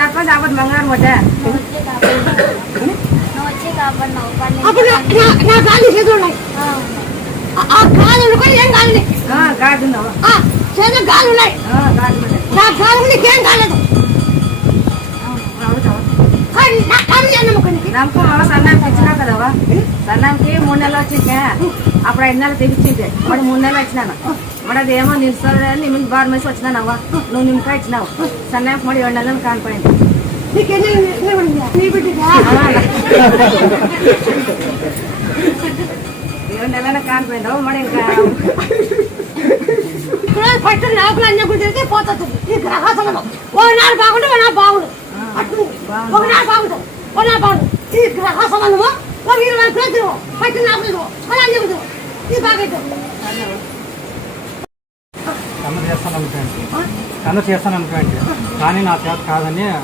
నాకు కాబట్టి బంగారం కొట్టా అప్పుడు నా కాళ్ళు చేతులు ఉన్నాయి. ఆ కాళ్ళు కూడా ఏం కాలేదు. చేతులు కాళ్ళు ఉన్నాయి. నా కాళ్ళు నీకేం కాలేదు. నమ్మకం సన్నానికి ఇచ్చినా కదవా సన్నానికి 3 నెలలు వచ్చిందే అప్పుడు 5 నెలలు తెగించిందే మరి 3 నెలలు వచ్చినాను మరి అదేమో నిలుస్తుంది నిమ్మ బారు మేసి వచ్చినానవ్వా నువ్వు నిమ్మకాయ ఇచ్చినావు సన్నానికి మరి 7 నెలలు కానిపోయింది 7 నెలలు కానిపోయిందావు మరి ఇంకా ఫస్ట్ లోపల అన్నీ కుదిరితే పోతుంది. ఈ గ్రహాసనం ఒకనాడు బాగుంటే ఒకనాడు బాగుండు. ఒకనాడు బాగుంటుంది ఒకనాడు బాగుండు. ఈ గ్రహాసనము ఒక 20 ప్లేట్లు ఫస్ట్ నాకు అలా అన్నీ కుదురు ఇది బాగా కన్ను చేస్తాను అనుకోండి కానీ నా చేత కాదని